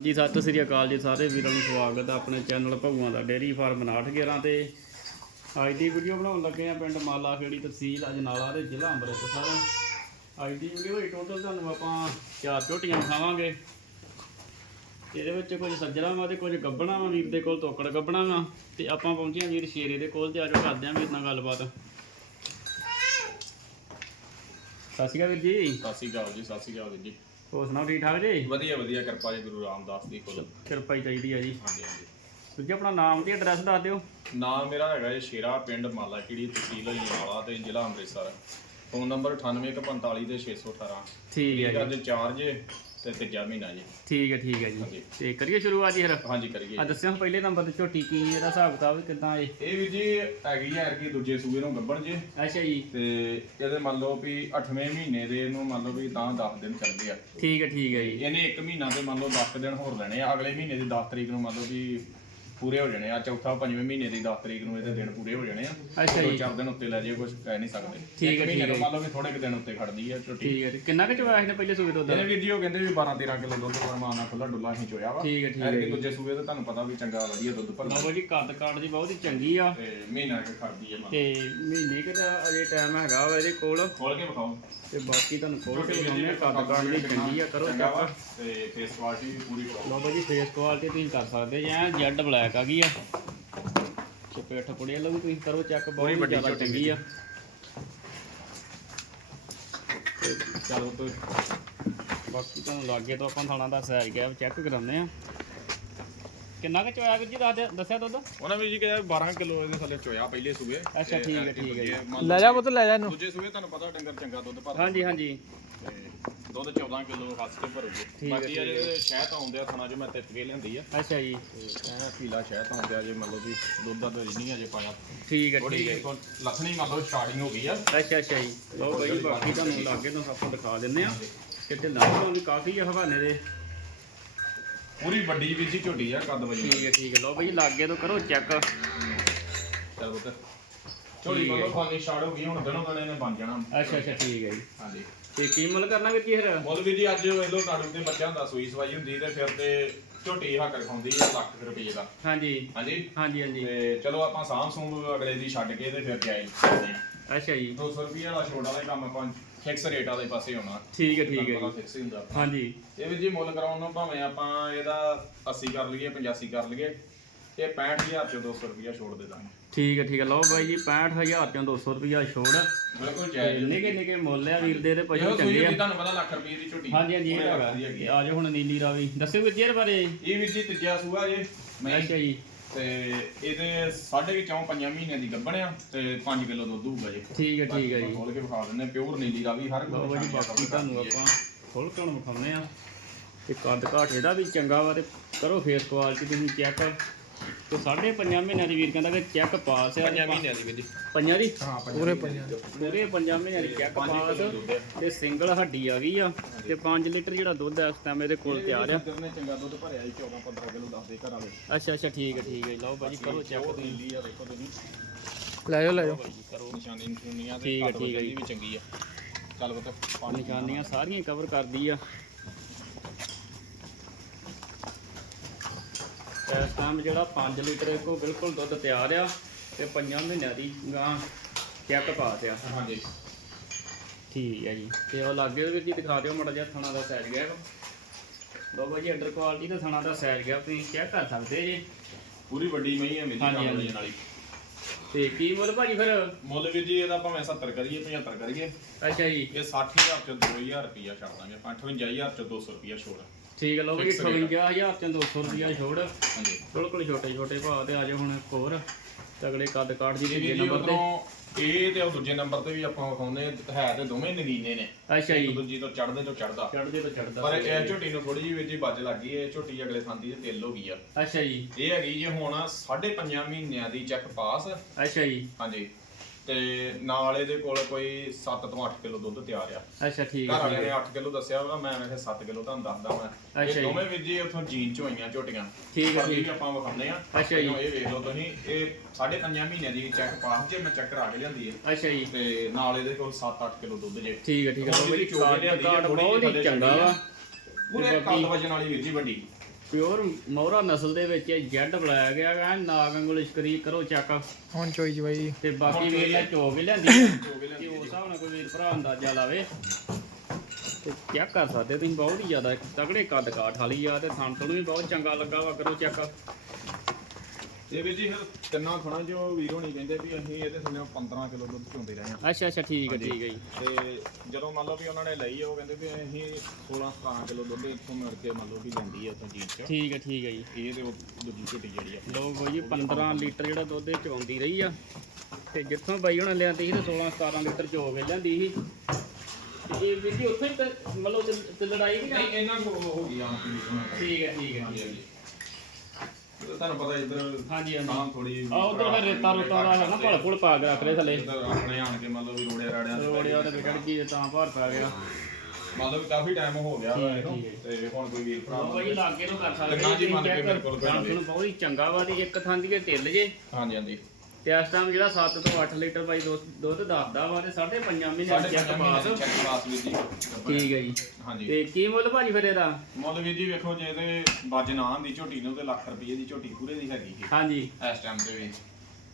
ਜੀ ਸਤਿ ਸ੍ਰੀ ਅਕਾਲ ਜੀ, ਸਾਰੇ ਵੀਰਾਂ ਨੂੰ ਸਵਾਗਤ ਹੈ ਆਪਣੇ ਚੈਨਲ ਭਗਵਾਨ ਦਾ ਡੇਰੀ ਫਾਰਮ 911 ਤੇ। ਅੱਜ ਦੀ ਵੀਡੀਓ ਬਣਾਉਣ ਲੱਗੇ ਆ ਪਿੰਡ ਮਾਲਾ ਖੇੜੀ ਤਹਿਸੀਲ ਅਜਨਾਲਾ ਦੇ ਜ਼ਿਲ੍ਹਾ ਅੰਮ੍ਰਿਤਸਰ। ਅੱਜ ਦੀ ਵੀਡੀਓ ਵਿੱਚ ਟੋਟਲ ਤੁਹਾਨੂੰ ਆਪਾਂ ਚਾਰ ਝੋਟੀਆਂ ਖਾਵਾਂਗੇ ਇਹਦੇ ਵਿੱਚ ਕੁਝ ਸੱਜਣਾ ਵਾ ਤੇ ਕੁਝ ਗੱਬਣਾ ਵਾ, ਵੀਰ ਦੇ ਕੋਲ ਤੋਕੜ ਗੱਬਣਾ ਵਾ ਤੇ ਆਪਾਂ ਪਹੁੰਚੇ ਆ ਵੀਰ ਸ਼ੇਰੇ ਦੇ ਕੋਲ ਤੇ ਆਜੋ ਕਰਦੇ ਆ ਵੀਰ ਨਾਲ ਗੱਲਬਾਤ। ਸਤਿ ਸ਼੍ਰੀ ਅਕਾਲ ਵੀਰ ਜੀ। ਸਤਿ ਸ਼੍ਰੀ ਅਕਾਲ ਜੀ, ਸਤਿ ਸ਼੍ਰੀ ਅਕਾਲ ਵੀਰ ਜੀ। ਹੋਰ ਸੁਣਾਓ ਠੀਕ ਠਾਕ ਜੀ? ਵਧੀਆ ਵਧੀਆ ਕਿਰਪਾ ਜੀ ਗੁਰੂ ਰਾਮਦਾਸ ਦੀ ਫੁੱਲ ਕਿਰਪਾ ਹੀ ਚਾਹੀਦੀ ਆ ਜੀ। ਹਾਂਜੀ ਹਾਂਜੀ। ਵੀਰ ਜੀ ਆਪਣਾ ਨਾਮ ਤੇ ਐਡਰੈਸ ਦੱਸ ਦਿਓ। ਨਾਮ ਮੇਰਾ ਹੈਗਾ ਜੀ ਸ਼ੇਰਾ ਪਿੰਡ ਮਾਲਾਖੀੜੀ ਤਹਿਸੀਲ ਅਜਨਾਲਾ ਤੇ ਜ਼ਿਲ੍ਹਾ ਅੰਮ੍ਰਿਤਸਰ। ਫੋਨ ਨੰਬਰ 9845 ਤੇ 618 ਠੀਕ ਹੈ ਜੀ। ਅੱਜ ਚਾਰ ਜੇ ਤੇ ਤੀਜਾ ਮਹੀਨਾ ਜੀ। ਠੀਕ ਹੈ ਠੀਕ ਹੈ ਜੀ। ਹਾਂਜੀ। ਤੇ ਕਰੀਏ ਸ਼ੁਰੂਆਤ ਜੀ ਫਿਰ? ਹਾਂਜੀ ਕਰੀਏ ਆ ਦੱਸਿਓ ਪਹਿਲੇ ਨੰਬਰ ਤੇ ਝੋਟੀ ਕੀ ਇਹਦਾ ਹਿਸਾਬ ਕਿਤਾਬ ਕਿਦਾਂ ਇਹ ਇਹ ਵੀ ਜੀ ਹੈਗੀ ਹੈ ਕਿ ਦੂਜੇ ਸੂਏ ਨੂੰ ਗੱਬਣ ਜੇ। ਅੱਛਾ ਜੀ। ਤੇ ਇਹਦੇ ਮੰਨ ਲਓ ਵੀ 8ਵੇਂ ਮਹੀਨੇ ਦੇ ਇਹਨੂੰ ਮੰਨ ਲਓ ਵੀ ਤਾਂ 10 ਦਿਨ ਚੱਲਦੇ ਆ। ਠੀਕ ਹੈ ਠੀਕ ਹੈ ਜੀ। ਇਹਨੇ ਇੱਕ ਮਹੀਨਾ ਤੇ ਮੰਨ ਲਓ 10 ਦਿਨ ਹੋਰ ਲੈਣੇ ਆ। ਅਗਲੇ ਮਹੀਨੇ ਦੀ 10 ਤਰੀਕ ਨੂੰ ਮੰਨ ਲਓ ਵੀ ਪੂਰੇ ਹੋ ਜਾਣੇ ਆ ਚੌਥਾ ਪੰਜਵੇਂ ਮਹੀਨੇ ਦੀ 10 ਤਰੀਕ ਨੂੰ ਇਹਦੇ ਦਿਨ ਪੂਰੇ ਹੋ ਜਾਣੇ ਆ। ਅੱਛਾ ਦੋ ਜੀ ਚਾਰ ਦਿਨ ਉੱਤੇ ਲੈ ਜਾਈਏ ਕੁਝ ਕਹਿ ਨਹੀਂ ਸਕਦੇ। ਠੀਕ ਹੈ, ਠੀਕ ਤੋਂ ਹੈ। ਮੰਨ ਲਓ ਵੀ ਥੋੜੇ ਕੁ ਦਿਨ ਉੱਤੇ ਖੜਦੀ ਆ ਛੋਟੀ। ਠੀਕ ਹੈ ਤੇ ਕਿੰਨਾ ਕੁ ਚਵਾਇਆ ਇਹਨੇ ਪਹਿਲੇ ਸੂਏ ਦੁੱਧ ਇਹਨੇ ਵੀਰ ਜੀ ਉਹ ਕਹਿੰਦੇ ਵੀ 12 13 ਕਿਲੋ ਦੁੱਧ ਪਰਮਾਨ ਨਾਲ ਖੁੱਲਾ ਡੁੱਲਾ ਹੀ ਚੋਇਆ ਵਾ। ਠੀਕ ਹੈ, ਠੀਕ ਹੈ ਐਤਕੀ। ਦੂਜੇ ਸੂਏ ਤੇ ਤੁਹਾਨੂੰ ਪਤਾ ਵੀ ਚੰਗਾ ਵਧੀਆ ਦੁੱਧ ਭਰਦਾ ਲਓ ਜੀ ਕੱਦ ਕਾਠ ਦੀ ਬਹੁਤ ਹੀ ਚੰਗੀ ਆ। ਤੇ ਮਹੀਨਾ ਕੇ ਖੜਦੀ ਹੈ ਮੰਨ। ਤੇ ਮਹੀਨੇ ਕੁ ਦਾ ਅਜੇ ਟਾਈਮ ਹੈਗਾ ਵਾ ਇਹਦੇ ਕੋਲ। ਖੋਲ ਕੇ ਵਿਖਾਓ। ਤੇ ਬਾਕੀ ਤੁਹਾਨੂੰ ਖੋਲ ਕੇ ਦਿਖਾਉਂਦੇ ਆ ਕੱਦ ਕਾਠ ਦੀ ਚੰਗੀ ਆ ਕਰੋ ਚੈੱਕ। ਤੇ ਫੇਸ ਕੁਆਲਿਟੀ ਵੀ ਪੂਰੀ ਕਰੋ ਜੀ ਫੇਸ ਕੁਆਲਿਟੀ ਤੁਸੀਂ ਕਰ ਸਕਦੇ ਜੀ ਜੈਡ ਬਲੈਕ ਆ ਗਈ ਆ। ਤੇ ਪੇਠ ਪੁੜੀਆਂ ਲਓ ਵੀ ਤੁਸੀਂ ਕਰੋ ਚੈੱਕ ਬਹੁਤ ਵੱਡੀ ਚੰਗੀ ਆ। ਚਲੋ ਤੋਂ ਬਾਕੀ ਤੁਹਾਨੂੰ ਲਾਗੇ ਤੋਂ ਆਪਾਂ ਥਾਣਾ ਦਾ ਸਾਈਜ਼ ਗੈਪ ਚੈੱਕ ਕਰਾਉਂਦੇ ਆ। ਕਿੰਨਾ ਕੁ ਚੋਇਆ ਵੀਰ ਜੀ ਦੱਸਿਆ ਦੁੱਧ? ਉਹਨਾਂ ਵੀ ਜੀ ਕਿਹਾ 12 ਕਿਲੋ ਇਹਦੇ ਥੱਲੇ ਚੋਇਆ ਪਹਿਲੇ ਸੂਏ। ਅੱਛਾ, ਠੀਕ ਹੈ, ਠੀਕ ਹੈ ਲੈ ਜਾ ਪੁੱਤ ਲੈ ਜਾ ਇਹਨੂੰ। ਦੂਜੇ ਸੂਏ ਤੁਹਾਨੂੰ ਪਤਾ ਡੰਗਰ ਚੰਗਾ ਦੁੱਧ ਭਰਦਾ। ਹਾਂਜੀ ਹਾਂਜੀ। ਦੁੱਧ 14 ਕਿਲੋ ਹੱਸ ਕੇ ਭਰੂਗੇ ਬਾਕੀ ਠੀਕ ਅਜੇ ਸ਼ਹਿਦ ਆਉਂਦੇ ਆ ਥਣਾ ਚ ਮੈਂ ਤਿੱਤ ਕੇ ਲਿਆਂਦੀ ਆ। ਅੱਛਾ ਜੀ। ਤੇ ਐ ਪੀਲਾ ਸ਼ਹਿਦ ਆਉਂਦੇ ਆ ਜੇ ਮੰਨ ਲਓ ਵੀ ਦੁੱਧ ਦਾ ਤਾਂ ਨਹੀਂ ਅਜੇ ਪਾਇਆ। ਠੀਕ ਹੈ ਠੀਕ ਹੈ। ਲੱਥਣੀ ਮੰਨ ਲਓ ਸਟਾਰਟਿੰਗ ਹੋ ਗਈ ਆ। ਅੱਛਾ ਅੱਛਾ ਜੀ। ਲਓ ਬਈ ਬਾਕੀ ਤੁਹਾਨੂੰ ਲਾਗੇ ਤੋਂ ਆਪਾਂ ਦਿਖਾ ਦਿੰਦੇ ਆ ਕਿ ਢਿੱਲਾਂ ਵੀ ਕਾਫੀ ਆ ਹਵਾਨੇ ਦੇ। ਪੂਰੀ ਵੱਡੀ ਵਿੱਚ ਹੀ ਝੋਟੀ ਆ ਕੱਦ ਵਜਨ ਠੀਕ ਹੈ ਠੀਕ ਹੈ। ਲਓ ਬਈ ਲਾਗੇ ਤੋਂ ਕਰੋ ਚੈੱਕ। ਚੱਲ ਪੁੱਤ। ਝੋਲੀ ਮੰਨ ਲਓ ਖਾਲੀ ਸਟਾਰਟ ਹੋ ਗਈ ਹੁਣ ਦਿਨੋਂ ਦਿਨ ਇਹਨੇ ਬਣ ਜਾਣਾ। ਅੱਛਾ ਅੱਛਾ ਠੀਕ ਹੈ ਜੀ। ਹਾਂਜੀ। ਤੇ ਕੀ ਮੁੱਲ ਕਰਨਾ ਵੀਰ ਜੀ ਫਿਰ? ਮੁੱਲ ਵੀ ਜੀ ਅੱਜ ਵੇਲੋ ਨਾੜੂ ਦੇ ਬੱਚਿਆਂ ਦਾ ਸੂਈ ਸਵਾਈ ਹੁੰਦੀ ਤੇ ਫਿਰ ਤੇ ਝੋਟੀ ਹੱਕ ਰਖਾਉਂਦੀ ਆ ਲੱਖ ਰੁਪਏ ਦਾ। ਹਾਂਜੀ। ਹਾਂਜੀ? ਹਾਂਜੀ ਹਾਂਜੀ। ਤੇ ਚਲੋ ਆਪਾਂ ਸਾਂਭ ਸੂੰਭ ਅਗਲੇ ਦੀ ਛੱਡ ਕੇ ਤੇ ਫਿਰ ਜਾਈ ਅੱਛਾ ਜੀ। 200 ਰੁਪਏ ਵਾਲਾ ਛੋਟ ਵਾਲਾ ਕੰਮ ਆਪਾਂ ਫਿਕਸ ਰੇਟ ਵਾਲੇ ਪਾਸੇ ਹੋਣਾ ਠੀਕ ਹੈ ਠੀਕ ਹੈ ਜੀ। ਫਿਕਸ ਹੀ ਹੁੰਦਾ ਹਾਂਜੀ। ਇਹ ਵੀ ਜੀ ਮੁੱਲ ਕਰਾਉਣ ਨੂੰ ਭਾਵੇਂ ਆਪਾਂ ਇਹਦਾ 80 ਕਰ ਲਈਏ 85 ਕਰ ਲਈਏ ਇਹ 65000 ਚੋਂ 200 ਰੁਪਏ ਛੋੜ ਦੇ ਦਾਂਗੇ। ਠੀਕ ਹੈ ਠੀਕ ਹੈ। ਲਓ ਬਾਈ ਜੀ 65000 ਚੋਂ 200 ਰੁਪਿਆ ਛੋੜ। ਬਿਲਕੁਲ ਜਾਇਜ਼ ਨਿੱਕੇ ਨਿੱਕੇ ਮੁੱਲ ਆ ਵੀਰ ਦੇ ਤੇ ਪਸ਼ੂ ਚੰਗੇ ਆ। ਤੁਹਾਨੂੰ ਪਤਾ ਲੱਖ ਰੁਪਏ ਦੀ ਝੋਟੀ ਹਾਂਜੀ ਹਾਂਜੀ ਇਹ ਹੈਗਾ। ਆ। ਆ ਜਾਓ ਹੁਣ ਨੀਲੀ ਰਾਵੀ। ਦੱਸਿਓ ਵੀਰ ਜੀ ਇਹਦੇ ਬਾਰੇ। ਇਹ ਵੀ ਜੀ ਤੀਜਾ ਸੂਆ ਜੇ ਅੱਛਾ ਜੀ। ਤੇ ਇਹਦੇ ਸਾਢੇ ਕੁ ਚੌਂ ਪੰਜਾਂ ਮਹੀਨਿਆਂ ਦੀ ਗੱਭਣਿਆ ਤੇ 5 ਕਿਲੋ ਦੁੱਧ ਹੋਊਗਾ ਜੀ। ਠੀਕ ਹੈ ਠੀਕ ਹੈ ਜੀ। ਖੋਲ ਕੇ ਵਿਖਾ ਦਿੰਦੇ ਪਿਓਰ ਨੀਲੀ ਦਾ ਵੀ ਹਰ ਕੋਈ ਜੀ ਬਾਕੀ ਤੁਹਾਨੂੰ ਆਪਾਂ ਖੋਲ ਕੇ ਹੁਣ ਵਿਖਾਉਂਦੇ ਆ ਤੇ ਕੱਦ ਕਾਠ ਇਹਦਾ ਵੀ ਚੰਗਾ ਵਾ ਤੇ ਕਰੋ ਫੇਸ ਕੁਆਲਿਟੀ ਤੁਸੀਂ ਚੈੱਕ ਤੇ ਸਾਢੇ ਪੰਜਾਂ ਮਹੀਨਿਆਂ ਦੀ ਵੀਰ ਕਹਿੰਦਾ ਕਿ ਚੈੱਕ ਪਾਸ ਆ। ਪੰਜਾਂ ਮਹੀਨਿਆਂ ਦੀ ਵੀ ਜੀ ਪੰਜਾਂ ਦੀ? ਹਾਂ ਪੂਰੇ ਪੰਜਾਂ ਪੂਰੇ ਪੰਜਾਂ ਮਹੀਨਿਆਂ ਦੀ ਚੈੱਕ ਪਾਸ ਤੇ ਸਿੰਗਲ ਹੱਡੀ ਆ ਗਈ ਆ। ਤੇ 5 ਲੀਟਰ ਜਿਹੜਾ ਦੁੱਧ ਇਸ ਟਾਈਮ ਇਹਦੇ ਕੋਲ ਤਿਆਰ ਆ। ਨੇ ਚੰਗਾ ਦੁੱਧ ਭਰਿਆ ਜੀ 14 15 ਕਿਲੋ ਦੱਸਦੇ ਘਰ ਵਾਲੇ। ਅੱਛਾ ਅੱਛਾ ਠੀਕ ਹੈ ਠੀਕ ਹੈ ਲਓ ਬਾਈ ਜੀ ਕਰੋ ਚੈੱਕ ਤੁਸੀਂ ਨੀਲੀ ਆ ਦੇਖੋ ਤੁਸੀਂ। ਲੈ ਜਾਓ ਲੈ ਜਾਓ। ਬਾਈ ਜੀ ਕਰੋ। ਨਿਸ਼ਾਨੀ ਨਿਸ਼ੂਨੀਆਂ ਤੇ ਠੀਕ ਹੈ, ਠੀਕ ਹੈ ਦੀ ਵੀ ਚੰਗੀ ਆ। ਚੱਲ ਬਤਾ ਪਾਣੀ ਨਿਸ਼ਾਨੀਆਂ ਸਾਰੀਆਂ ਕਵਰ ਕਰਦੀ ਆ। ਇਸ ਟਾਈਮ ਜਿਹੜਾ 5 ਲੀਟਰ ਕੋ ਬਿਲਕੁਲ ਦੁੱਧ ਤਿਆਰ ਆ ਤੇ ਪੰਜਾਂ ਮਹੀਨਿਆਂ ਦੀ ਗਾਂ ਚੈੱਕ ਪਾਸ ਆ ਹਾਂਜੀ। ਠੀਕ ਹੈ ਜੀ। ਤੇ ਉਹ ਲਾਗੇ ਵੀਰ ਜੀ ਦਿਖਾ ਦਿਓ ਮੜਾ ਜਿਹਾ ਥਣਾ ਦਾ ਸਾਈਜ਼ ਗਿਆ। ਲੋ ਬਾਈ ਅੰਡਰ ਕੁਆਲਿਟੀ ਦਾ ਥਣਾ ਦਾ ਸਾਈਜ਼ ਗਿਆ। ਤੁਸੀਂ ਚੈੱਕ ਕਰ ਸਕਦੇ ਜੀ। ਪੂਰੀ ਵੱਡੀ ਮਈ ਹੈ ਮੇਰੀ ਹਾਂਜੀ, ਕੰਮ ਹਾਂਜੀ। ਵਜਨ ਵਾਲੀ ਤੇ ਕੀ ਮੁੱਲ ਭਾਜੀ ਫਿਰ? ਮੁੱਲ ਵੀ ਜੀ ਇਹਦਾ ਭਾਵੇਂ 70 ਕਰੀਏ 75 ਕਰੀਏ। ਅੱਛਾ ਜੀ। ਇਹ 60000 ਚੋਂ 2000 ਰੁਪਿਆ ਛੱਡ ਦਾਂਗੇ 58000 ਚੋਂ 200 ਰੁਪਿਆ ਛੋੜ। ਠੀਕ ਹੈ ਲੋ ਜੀ Fix rate 58000 ਤੇ 200 ਰੁਪਿਆ ਛੋੜ। ਹਾਂਜੀ। ਬਿਲਕੁਲ ਛੋਟੇ ਛੋਟੇ ਭਾਅ ਤੇ ਆ ਜਾਓ ਹੁਣ ਇੱਕ ਹੋਰ। ਤਗੜੇ ਕੱਦ ਕਾਠ ਜੀ ਵੀ ਜੀ ਨੰਬਰ ਤੇ। ਇਹ ਤੇ ਉਹ ਦੂਜੇ ਨੰਬਰ ਤੇ ਵੀ ਆਪਾਂ ਵਿਖਾਉਂਦੇ ਹੈ ਤੇ ਦੋਵੇਂ ਨਗੀਨੇ ਨੇ। ਅੱਛਾ ਇੱਕ ਜੀ ਦੂਜੀ ਤੋਂ ਚੜਦੇ ਤੋਂ ਚੜਦਾ ਚੜਦੇ ਤੋਂ ਚੜਦਾ ਪਰ ਇਹ ਝੋਟੀ ਨੂੰ ਥੋੜੀ ਜਿਹੀ ਵਿੱਚ ਹੀ ਵੱਜ ਲੱਗ ਗਈ ਇਹ ਝੋਟੀ ਅਗਲੇ ਥਾਂਦੀ ਤੇ ਤਿਲ ਹੋ ਗਈ ਆ। ਅੱਛਾ ਜੀ। ਇਹ ਹੈਗੀ ਜੇ ਹੁਣ 5.5 ਮਹੀਨਿਆਂ ਦੀ ਚੈੱਕ ਪਾਸ। ਅੱਛਾ ਜੀ। ਹਾਂਜੀ। ਤੇ ਨਾਲ ਇਹਦੇ ਕੋਲ ਕੋਈ 7 ਤੋਂ 8 ਕਿਲੋ ਦੁੱਧ ਤਿਆਰ ਆ। ਅੱਛਾ ਠੀਕ ਘਰ ਹੈ ਵਾਲਿਆਂ ਨੇ 8 ਕਿਲੋ ਦੱਸਿਆ ਵਾ ਮੈਂ ਵੈਸੇ 7 ਕਿਲੋ ਤੁਹਾਨੂੰ ਦੱਸਦਾ ਮੈਂ ਅੱਛਾ ਇਹ ਜੀ। ਦੋਵੇਂ ਵੀਰ ਜੀ ਉੱਥੋਂ ਜੀਨ ਚ ਹੋਈਆਂ ਝੋਟੀਆਂ। ਠੀਕ ਹੈ ਵੀ ਆਪਾਂ ਵਿਖਾਉਂਦੇ ਆ। ਅੱਛਾ ਜੀ। ਇਹ ਵੇਖ ਲਓ ਤੁਸੀਂ ਇਹ 5.5 ਮਹੀਨਿਆਂ ਦੀ ਚੈੱਕ ਪਾਸ ਜੇ ਮੈਂ ਚੈੱਕ ਕਰਾ ਕੇ ਲਿਆਂਦੀ ਹੈ ਅੱਛਾ ਜੀ। ਤੇ ਨਾਲ ਇਹਦੇ ਕੋਲ 7-8 ਕਿਲੋ ਦੁੱਧ ਜੇ। ਠੀਕ ਹੈ ਠੀਕ ਹੈ ਜੀ ਕਾਰਡ ਕਾਰਡ ਬਹੁਤ ਹੀ ਚੰਗਾ ਵਾ। ਪੂਰੇ ਤੇ ਬਾਕੀ- ਕੱਦ ਵਾਲੀ ਵੀਰ ਜੀ ਵੱਡੀ। ਪਿਓਰ ਮੋਹਰਾ ਨਸਲ ਦੇ ਵਿੱਚ ਇਹ ਜੈਡ ਬੁਲਾਇਆ ਗਿਆ ਹੈ ਨਾਗ ਵਾਂਗੂ ਲਿਸ਼ਕਰੀ ਕਰੋ ਚੈੱਕ। ਹੁਣ ਚੋਈ ਜਵਾਈ ਤੇ ਬਾਕੀ ਵੀਰ ਨੇ ਚੋ ਵੀ ਲੈਂਦੀ ਹੈ ਤੇ ਉਸ ਹਿਸਾਬ ਨਾਲ ਕੋਈ ਵੀਰ ਭਰਾ ਅੰਦਾਜ਼ਾ ਲਾਵੇ। ਤੇ ਚੈੱਕ ਕਰ ਸਕਦੇ ਤੁਸੀਂ ਬਹੁਤ ਹੀ ਜ਼ਿਆਦਾ ਤਗੜੇ ਕੱਦ ਕਾਠ ਵਾਲੀ ਆ ਤੇ ਸੰਤ ਨੂੰ ਵੀ ਬਹੁਤ ਚੰਗਾ ਲੱਗਾ ਵਾ ਕਰੋ ਚੈੱਕ। ਇਹ ਵੀ ਜੀ ਫਿਰ ਤਿੰਨਾਂ ਥਣਾ ਜੋ ਵੀਰ ਹੋਣੀ ਕਹਿੰਦੇ ਵੀ ਅਸੀਂ ਇਹਦੇ ਥੱਲੇ 15 ਕਿਲੋ ਦੁੱਧ ਚੋਂਦੇ ਰਹੇ ਹਾਂ। ਅੱਛਾ ਅੱਛਾ ਠੀਕ ਹੈ ਠੀਕ ਹੈ ਜੀ। ਤੇ ਜਦੋਂ ਮੰਨ ਲਓ ਵੀ ਉਹਨਾਂ ਨੇ ਲਈ ਉਹ ਕਹਿੰਦੇ ਵੀ ਅਸੀਂ 16 17 ਕਿਲੋ ਦੁੱਧ ਇੱਥੋਂ ਮਿਲ ਕੇ ਮੰਨ ਲਓ ਵੀ ਲੈਂਦੀ ਆ ਸੰਜੀਤ ਚ। ਠੀਕ ਹੈ ਠੀਕ ਹੈ ਜੀ। ਇਹ ਤੇ ਉਹ ਦੂਜੀ ਝੋਟੀ ਜਿਹੜੀ ਆ। ਲੋ ਬਾਈ ਜੀ 15 ਲੀਟਰ ਜਿਹੜਾ ਦੁੱਧ ਇਹ ਚੋਂਦੀ ਰਹੀ ਆ। ਤੇ ਜਿੱਥੋਂ ਬਾਈ ਹੁਣ ਲਿਆਂਦੀ ਸੀ ਤੇ 16 17 ਲੀਟਰ ਚੋ ਕੇ ਲਿਆਂਦੀ ਸੀ। ਤੇ ਇਹ ਵੀ ਜੀ ਉੱਥੇ ਹੀ ਤੇ ਮਤਲਬ ਤੇ- ਤੇ ਲੜਾਈ ਵੀ ਨਹੀਂ ਇਹਨਾਂ ਕੋਲ ਹੋ ਗਈ ਆਮ ਠੀਕ ਹੈ ਠੀਕ ਹੈ ਤੇ ਤੁਹਾਨੂੰ ਪਤਾ ਇੱਧਰ ਹਾਂਜੀ ਹਾਂਜੀ। ਸਾਂ ਥੋੜੀ ਆ ਉਧਰ ਫਿਰ ਰੇਤਾ ਰੂਤਾ ਦਾ ਹੈ ਨਾ ਭਲ ਭੁਲ ਪਾ ਕੇ ਰੱਖ ਲਏ ਥੱਲੇ। ਇੱਧਰ ਆਪਣੇ ਆਣ ਕੇ ਮੰਨ ਲਓ ਵੀ ਰੋੜੇ ਰਾੜਿਆਂ ਤੇ ਰੋੜਿਆ ਤੇ ਵਿਗੜ ਗਈ ਤੇ ਤਾਂ ਭਾਰ ਪੈ ਗਿਆ। ਮੰਨ ਲਓ ਵੀ ਕਾਫੀ ਟਾਈਮ ਹੋ ਗਿਆ ਵਾ ਠੀਕ ਹੈ, ਇਹਨੂੰ ਠੀਕ ਤੇ ਹੁਣ ਕੋਈ ਵੀਰ ਭਰਾ ਲਓ ਬਾਈ ਲਾਗੇ ਨੂੰ ਕਰ ਸਕਦੇ ਤੇ ਨਾ ਜੀ ਮੰਨ ਕੇ check ਮੇਰੇ ਕੋਲ ਜਾਣ ਨੂੰ ਬਹੁਤ ਹੀ ਚੰਗਾ ਵਾ ਇੱਕ ਥਾਂ ਦੀ ਇਹ ਜੇ। ਹਾਂਜੀ ਹਾਂਜੀ। ਤੇ ਇਸ ਟਾਈਮ ਜਿਹੜਾ 7 ਤੋਂ 8 ਲੀਟਰ ਬਾਈ ਦੁੱਧ ਦੁੱਧ ਦੱਸਦਾ ਵਾ ਤੇ 5.5 ਮਹੀਨੇ ਸਾਡੇ ਚੈੱਕ ਪਾਸ। ਚੈੱਕ ਪਾਸ ਵੀਰ ਜੀ। ਠੀਕ ਹੈ ਜੀ। ਹਾਂਜੀ। ਤੇ ਕੀ ਮੁੱਲ ਭਾਜੀ ਫਿਰ ਇਹਦਾ? ਮੁੱਲ ਵੀਰ ਜੀ ਵੇਖੋ ਜੇ ਤੇ ਵੱਜ ਨਾ ਆਂਦੀ ਝੋਟੀ ਨੂੰ ਤੇ ਲੱਖ ਰੁਪਏ ਦੀ ਝੋਟੀ ਪੂਰੇ ਦੀ ਹੈਗੀ ਹਾਂਜੀ। ਇਸ ਟਾਈਮ ਤੇ ਵੀ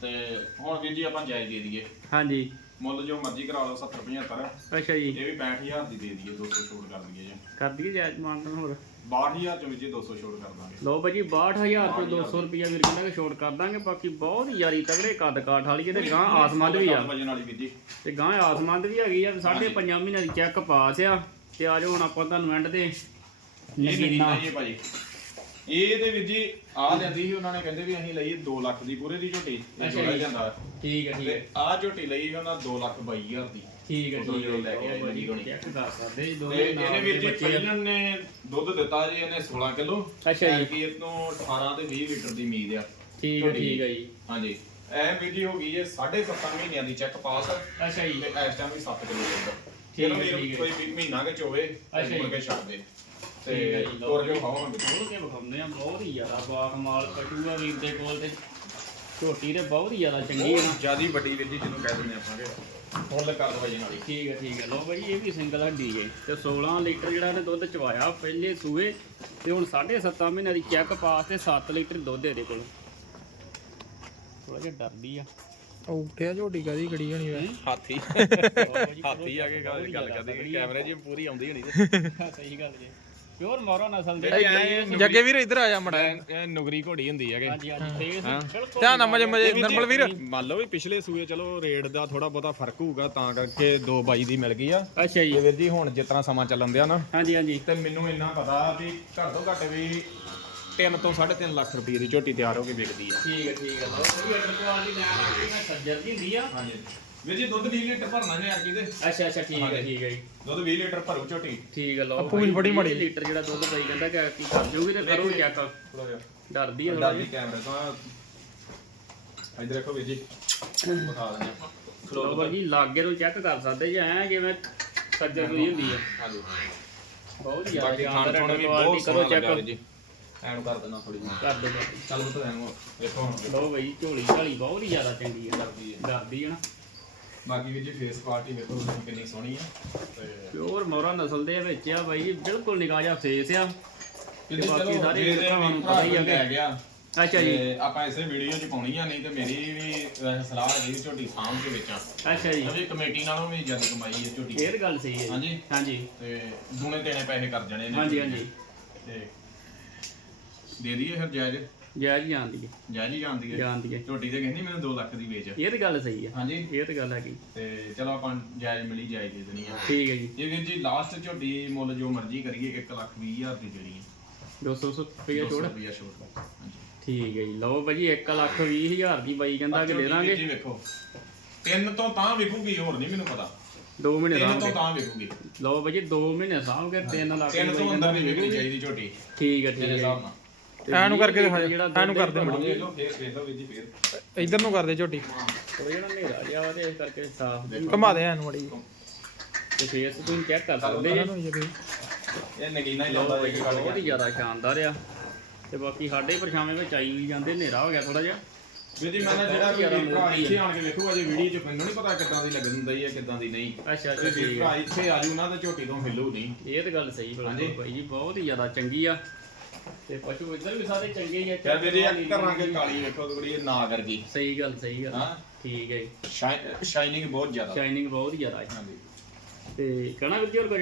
ਤੇ ਹੁਣ ਵੀਰ ਜੀ ਆਪਾਂ ਜਾਇਜ਼ ਦੇ ਦਈਏ। ਹਾਂਜੀ। ਮੁੱਲ ਜੋ ਮਰਜ਼ੀ ਕਰਾ ਲਓ 70 75 ਅੱਛਾ ਜੀ। ਇਹ ਵੀ 65000 ਦੀ ਦੇ ਦਈਏ 200 ਛੋਟ ਕਰ ਦਈਏ ਜੀ। ਕਰ ਦਈਏ ਜਾਇਜ਼ ਮਾਨਤਨ ਹੋਰ। 62000 ਚੋਂ ਵਿੱਚ 200 ਛੋਟ ਕਰ ਦਾਂਗੇ। ਲਓ ਭਾਜੀ 62000 ਤੋਂ 200 ਰੁਪਿਆ ਵੀਰ ਕਹਿੰਦਾ ਕਿ ਛੋਟ ਕਰ ਦਾਂਗੇ ਬਾਕੀ ਬਹੁਤ ਹੀ ਯਾਰੀ ਤਗੜੇ ਕੱਦ ਕਾਠ ਵਾਲੀ ਇਹਦੇ ਗਾਂ ਆਸਮੰਦ ਵੀ ਆ। ਵਜਨ ਵਾਲੀ ਵੀਰ ਜੀ। ਤੇ ਗਾਂ ਆਸਮੰਦ ਵੀ ਹੈਗੀ ਆ ਸਾਢੇ ਪੰਜਾਂ ਮਹੀਨਿਆਂ ਦੀ ਚੈੱਕ ਪਾਸ ਆ। ਤੇ ਆ ਜਾਓ ਹੁਣ ਆਪਾਂ ਤੁਹਾਨੂੰ ਐਂਡ ਤੇ। ਨਗੀਨਾ ਹੀ ਹੈ ਭਾਜੀ। ਇਹ ਤੇ ਵੀਰ ਜੀ ਆ ਲੈਂਦੀ ਸੀ ਉਹਨਾਂ ਨੇ ਕਹਿੰਦੇ ਵੀ ਅਸੀਂ ਲਈ 2 ਲੱਖ ਦੀ ਪੂਰੇ ਦੀ ਝੋਟੀ ਇਹ ਜੋੜਾ ਜੀ। ਜਾਂਦਾ ਠੀਕ ਹੈ ਠੀਕ ਹੈ ਆ ਝੋਟੀ ਲਈ ਉਹਨਾਂ 2 ਲੱਖ 22000 ਦੀ। ਠੀਕ ਹੈ ਉਦੋਂ ਠੀਕ ਜਦੋਂ ਲੈ ਕੇ ਹੈ ਆਏ ਭਾਜੀ ਹੋਣੀ। ਚੈੱਕ ਕਰ ਸਕਦੇ ਜੀ ਤੇ ਦੋਵੇਂ ਇਹਨੇ ਨਾਲ ਵੀਰ ਦੇ ਜੀ ਬੱਚੇ ਆ। ਪਹਿਲਾਂ ਨੇ ਦੁੱਧ ਦਿੱਤਾ ਜੀ ਇਹਨੇ 16 ਕਿਲੋ ਅੱਛਾ ਜੀ। ਕਿ ਇਹ ਤੋਂ 18 ਤੇ 20 ਲੀਟਰ ਦੀ ਉਮੀਦ ਆ ਠੀਕ ਹੈ ਠੀਕ ਹੈ ਜੀ ਹਾਂਜੀ ਇਹ ਵੀਰ ਜੀ ਹੋ ਗਈ ਹੈ 7.5 ਮਹੀਨਿਆਂ ਦੀ ਚੈੱਕ ਪਾਸ ਅੱਛਾ ਜੀ ਤੇ ਇਸ ਟਾਈਮ ਵੀ 7 ਕਿਲੋ ਦੁੱਧ ਠੀਕ ਹੈ, ਹੈ ਠੀਕ ਹੈ। ਕੋਈ ਵੀ ਮਹੀਨਾ ਕੇ ਚੋਵੇ ਅੱਛਾ ਜੀ। ਮੁੜ ਕੇ ਛੱਡ ਦੇ ਠੀਕ ਹੈ ਤੇ ਜੀ, ਲਓ ਤੋਰ ਕੇ ਜੀ। ਖਾਓ ਹੁਣ ਦੇਖੋ। ਖੋਲ ਕੇ ਵਿਖਾਉਂਦੇ ਆ ਬਹੁਤ ਹੀ ਜ਼ਿਆਦਾ ਬਾ ਕਮਾਲ ਪਸ਼ੂ ਆ ਵੀਰ ਦੇ ਕੋਲ ਤੇ ਝੋਟੀ ਤੇ ਬਹੁਤ ਹੀ ਜ਼ਿਆਦਾ ਚੰਗੀ ਬਹੁਤ ਜਿਆਦੀ ਵੱਡੀ ਵੀਰ ਜੀ ਜਿਹਨੂੰ ਕਹਿ ਦਿੰਦੇ ਆਪਾਂ ਕਿ ਫੁੱਲ ਕਰ ਦੋ ਵਜਨ ਵਾਲੀ। ਠੀਕ ਹੈ ਠੀਕ ਹੈ। ਲੋ ਭਾਈ ਇਹ ਵੀ ਸਿੰਗਲ ਹੱਡੀ ਹੈ। ਤੇ 16 ਲੀਟਰ ਜਿਹੜਾ ਇਹਨੇ ਦੁੱਧ ਚਵਾਇਆ ਪਹਿਲੇ ਸੂਏ ਤੇ ਹੁਣ 7.5 ਮਹੀਨਿਆਂ ਦੀ ਚੈੱਕ ਪਾਸ ਤੇ 7 ਲੀਟਰ ਦੁੱਧ ਇਹਦੇ ਕੋਲ। ਥੋੜਾ ਜਿਹਾ ਡਰਦੀ ਆ। ਉਹ ਉੱਠਿਆ ਝੋਟੀ ਕਾਦੀ ਖੜੀ ਹੋਣੀ ਵੇ ਹਾਥੀ। ਹਾਥੀ ਆ ਕੇ ਗੱਲ ਕਰਦੇ ਕੈਮਰੇ 'ਚ ਪੂਰੀ ਆਉਂਦੀ ਹੋਣੀ ਸਹੀ ਗੱਲ ਜੀ। ਪਿਓਰ ਮੋਰਾ ਨਸਲ ਦੇ ਜੱਗੇ ਵੀਰ ਇੱਧਰ ਆ ਜਾ ਮੜਾ ਇਹ ਨੁਗਰੀ ਘੋੜੀ ਹੁੰਦੀ ਹੈਗੇ ਹਾਂਜੀ ਹਾਂਜੀ ਫੇਸ ਬਿਲਕੁਲ ਧਿਆਨ ਨਾਲ ਮਜੇ ਮਜੇ ਨਰਮਲ ਵੀਰ। ਮੰਨ ਲਓ ਵੀ ਪਿਛਲੇ ਸੂਏ ਚਲੋ ਰੇਟ ਦਾ ਥੋੜਾ ਬਹੁਤਾ ਫ਼ਰਕ ਹੋਊਗਾ ਤਾਂ ਕਰਕੇ 2.22 ਦੀ ਮਿਲ ਗਈ ਆ। ਅੱਛਾ ਜੀ। ਵੀਰ ਜੀ ਹੁਣ ਜਿਸ ਤਰ੍ਹਾਂ ਸਮਾਂ ਚੱਲਣ ਦਿਆ ਨਾ ਹਾਂਜੀ ਹਾਂਜੀ। ਤੇ ਮੈਨੂੰ ਇੰਨਾ ਪਤਾ ਵੀ ਘੱਟ ਤੋਂ ਘੱਟ ਵੀ 3 ਤੋਂ 3.5 ਲੱਖ ਰੁਪਏ ਦੀ ਝੋਟੀ ਤਿਆਰ ਹੋ ਕੇ ਵਿਕਦੀ ਆ। ਠੀਕ ਹੈ ਠੀਕ ਹੈ। ਭਾਈ ਅੰਡਰ ਕੁਆਲਿਟੀ ਮੈਂ ਸੱਜਰ ਦੀ ਹੁੰਦੀ ਆ। ਹਾਂਜੀ। ਵੀਰ ਜੀ ਦੁੱਧ 20 ਲੀਟਰ ਭਰਨਾ ਨੇ ਆਕੀ ਦੇ ਅੱਛਾ ਅੱਛਾ ਠੀਕ ਹੈ ਠੀਕ ਹੈ ਜੀ। ਦੁੱਧ 20 ਲੀਟਰ ਭਰੂ ਝੋਟੀ। ਠੀਕ ਹੈ ਲੋ ਅੱਪੂ ਵੀ ਬੜੀ ਮਾੜੀ। ਲੀਟਰ ਜਿਹੜਾ ਦੁੱਧ ਪਈ ਕਹਿੰਦਾ ਕਿ ਕੀ ਕਰ ਜੂਗੀ ਤੇ ਕਰੋ ਚੈੱਕ। ਥੋੜਾ ਜਿਹਾ। ਡਰਦੀ ਆ ਥੋੜਾ ਡਾਲੀ ਕੈਮਰੇ ਤੋਂ। ਇੱਧਰ ਦੇਖੋ ਵੀਰ ਜੀ ਬਤਾ ਦਿੰਦੇ ਆ ਲੋ ਭਾਜੀ ਲਾਗੇ ਤੋਂ ਚੈੱਕ ਕਰ ਸਕਦੇ ਜੇ ਐ ਜਿਵੇਂ ਸੱਜਰ ਕੋਈ ਹੁੰਦੀ ਹਾਂਜੀ। ਬਹੁਤ ਜ਼ਿਆਦਾ ਬਾਕੀ ਖਾਣ ਖੋਣ ਵੀ ਬਹੁਤ ਕਰੋ ਚੈੱਕ। ਜੀ। ਐਨ ਕਰ ਦੇਣਾ ਥੋੜੀ ਜਿਹੀ। ਕਰ ਦੋ। ਚੱਲ ਬਤਾ ਦੇਣਾ ਵੇਖੋ ਹੁਣ। ਲੋ ਭਾਈ ਝੋਲੀ ਝਾਲੀ ਬਹੁਤ ਹੀ ਜ਼ਿਆਦਾ ਚੰਗੀ ਆ। ਕਰਦੀ ਹੈ ਡਰਦੀ ਆ ਨਾ। ਬਾਕੀ ਵੀਰ ਜੀ ਫੇਸ ਕੁਆਲਿਟੀ ਵੇਖੋ ਤੁਸੀਂ ਕਿੰਨੀ ਸੋਹਣੀ ਆ ਤੇ ਪਿਓਰ ਮੋਰਾ ਨਸਲ ਦੇ ਵਿੱਚ ਆ ਬਾਈ ਬਿਲਕੁਲ ਨਿਗਾਹ ਜਿਹਾ ਫੇਸ ਆ। ਕਿਤੇ ਬਾਕੀ ਸਾਰੇ ਭਰਾਵਾਂ ਨੂੰ ਵੀ ਪਤਾ ਹੀ ਆ ਕਿ- ਗਿਆ। ਅੱਛਾ ਜੀ। ਤੇ ਆਪਾਂ ਇਸੇ ਵੀਡੀਓ 'ਚ ਪਾਉਣੀ ਆ ਨਹੀਂ ਤੇ ਮੇਰੀ ਵੀ ਵੈਸੇ ਸਲਾਹ ਹੈ ਜੀ ਝੋਟੀ ਸਾਂਭ ਕੇ ਵੇਚਾਂ। ਅੱਛਾ ਜੀ। ਅਜੇ ਕਮੇਟੀ ਨਾਲੋਂ ਵੀ ਜ਼ਿਆਦਾ ਕਮਾਈ ਹੈ ਝੋਟੀ ਇਹ ਤਾਂ ਗੱਲ ਸਹੀ ਹੈ ਹਾਂਜੀ। ਹਾਂਜੀ। ਤੇ ਦੂਣੇ ਤੇਣੇ ਪੈਸੇ ਕਰ ਜਾਣੇ ਨੇ। ਹਾਂਜੀ ਹਾਂਜੀ। ਤੇ ਦੇ ਦਈਏ ਫਿਰ ਜਾਇਜ਼। ਜਾਇਜ਼ ਜਾਂਦੀ ਹੈ। ਜਾਇਜ਼ ਹੀ ਜਾਂਦੀ ਹੈ। ਜਾਂਦੀ ਹੈ। ਝੋਟੀ ਤੇ ਕਹਿੰਦੀ ਮੈਨੂੰ 2 ਲੱਖ ਦੀ ਵੇਚ। ਇਹ ਤਾਂ ਗੱਲ ਸਹੀ ਹੈ। ਹਾਂਜੀ। ਇਹ ਤਾਂ ਗੱਲ ਹੈਗੀ। ਤੇ ਚਲੋ ਆਪਾਂ ਜਾਇਜ਼ ਮਿਲੀ ਜਾਇਜ਼ ਦੇ ਦੇਣੀ ਆ। ਠੀਕ ਹੈ ਜੀ। ਇਹ ਵੀਰ ਜੀ ਲਾਸਟ ਝੋਟੀ ਮੁੱਲ ਜੋ ਮਰਜ਼ੀ ਕਰੀਏ 1 ਲੱਖ 20 ਹਜ਼ਾਰ ਦੀ ਦੇਣੀ ਹੈ। 200 ਰੁਪਏ 200 ਛੋੜ। ਛੋਟ ਹਾਂਜੀ। ਠੀਕ ਹੈ ਜੀ। ਲਓ ਭਾਜੀ 1 ਲੱਖ 20 ਹਜ਼ਾਰ ਦੀ ਬਾਈ ਕਹਿੰਦਾ ਕਿ ਦੇ ਦਾਂਗੇ। ਜੀ ਵੇਖੋ। ਤਿੰਨ ਤੋਂ ਤਾਂ ਵਿਕੂਗੀ ਹੋਰ ਨਹੀਂ ਮੈਨੂੰ ਪਤਾ। 2 ਮਹੀਨੇ ਤਿੰਨ ਦਾ ਤੋਂ ਤਾਂ ਵਿਕੂਗੀ। ਲਓ ਭਾਜੀ 2 ਮਹੀਨੇ ਸਾਂਭ ਕੇ 3 ਲੱਖ ਤਿੰਨ ਦੀ ਤੋਂ ਬਾਈ ਅੰਦਰ ਨਹੀਂ ਵਿਕਣੀ। ਚਾਹੀਦੀ ਝੋਟੀ ਠੀਕ ਹੈ ਠੀਕ ਹੈ। ਤੇ ਐਨੂੰ ਕਰਕੇ ਦਿਖਾ ਜਿਹੜਾ ਐਨੂੰ ਦੁੱਧ ਕਰਦੇ ਮੜੀ ਫੇਰ ਵੇਖ ਲਓ ਵੀਰ ਜੀ ਫੇਰ। ਇੱਧਰ ਨੂੰ ਕਰਦੇ ਝੋਟੀ। ਥੋੜਾ ਜਿਹਾ ਹਨੇਰਾ ਜਿਹਾ ਵਾ ਤੇ ਇਸ ਕਰਕੇ ਸਾਫ਼ ਘੁਮਾ ਦੇ ਐਨੂੰ ਮੜੀ ਤੇ ਫੇਸ ਤੁਸੀਂ ਚੈੱਕ ਕਰ ਸਕਦੇ ਜੀ ਨੂੰ ਇਹ ਨਗੀਨਾ ਹੀ ਲਾਉਂਦਾ ਇੱਕ ਗੱਲ ਬਹੁਤ ਹੀ ਜ਼ਿਆਦਾ ਸ਼ਾਨਦਾਰ ਆ। ਤੇ ਬਾਕੀ ਸਾਡੇ ਪਰਛਾਵੇਂ ਵਿੱਚ ਆਈ ਵੀ ਜਾਂਦੇ ਹਨੇਰਾ ਹੋ ਗਿਆ ਥੋੜਾ ਜਿਹਾ। ਵੀਰ ਜੀ ਮੈਂ ਨਾ ਜਿਹੜਾ ਵੀ ਭਰਾ ਇੱਥੇ ਆਣ ਕੇ ਵੇਖੂਗਾ ਜੇ ਵੀਡੀਓ 'ਚ ਮੈਨੂੰ ਨਹੀਂ ਪਤਾ ਕਿੱਦਾਂ ਦੀ ਲੱਗਣ ਦਈ ਹੈ ਕਿੱਦਾਂ ਦੀ ਨਹੀਂ। ਅੱਛਾ ਅੱਛਾ ਠੀਕ ਭਰਾ ਇੱਥੇ ਆਜੂ ਨਾ ਤੇ ਝੋਟੀ ਤੋਂ ਹਿੱਲੂ ਨਹੀਂ ਇਹ ਤਾਂ ਗੱਲ ਸਹੀ ਹਾਂਜੀ। ਬਿਲਕੁਲ ਭਾਈ ਜੀ ਬਹੁਤ ਹੀ ਜ਼ਿਆਦਾ ਚੰਗੀ ਆ। ਤੇ ਪਸ਼ੂ ਇੱਧਰ ਵੀ ਸਾਰੇ ਚੰਗੇ ਹੀ ਆ ਤੇ ਵੀਰੇ ਇੱਕ ਰੰਗ ਕਾਲੀ ਵੇਖੋ ਕੁੜੀ ਇਹ ਨਾ ਕਰਗੀ ਸਹੀ ਗੱਲ ਸਹੀ ਗੱਲ। ਹਾਂ। ਠੀਕ ਹੈ ਸ਼ਾਈਨਿੰਗ ਬਹੁਤ ਜ਼ਿਆਦਾ। ਸ਼ਾਈਨਿੰਗ ਬਹੁਤ ਜ਼ਿਆਦਾ ਹੈ ਹਾਂਜੀ। ਤੇ ਕਹਣਾ ਵੀਰ ਜੀ ਹੋਰ ਕੁਝ?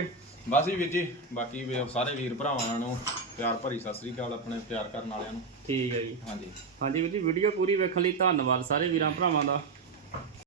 ਬਸ ਜੀ ਵੀਰ ਜੀ ਬਾਕੀ ਸਾਰੇ ਵੀਰ ਭਰਾਵਾਂ ਨੂੰ ਪਿਆਰ ਭਰੀ ਸਤਿ ਸ੍ਰੀ ਅਕਾਲ ਆਪਣੇ ਪਿਆਰ ਕਰਨ ਵਾਲਿਆਂ ਨੂੰ। ਠੀਕ ਹੈ ਜੀ। ਹਾਂਜੀ। ਹਾਂਜੀ ਵੀਰ ਜੀ ਵੀਡੀਓ ਪੂਰੀ ਵੇਖਣ ਲਈ ਧੰਨਵਾਦ ਸਾਰੇ ਵੀਰਾਂ ਭਰਾਵਾਂ ਦਾ।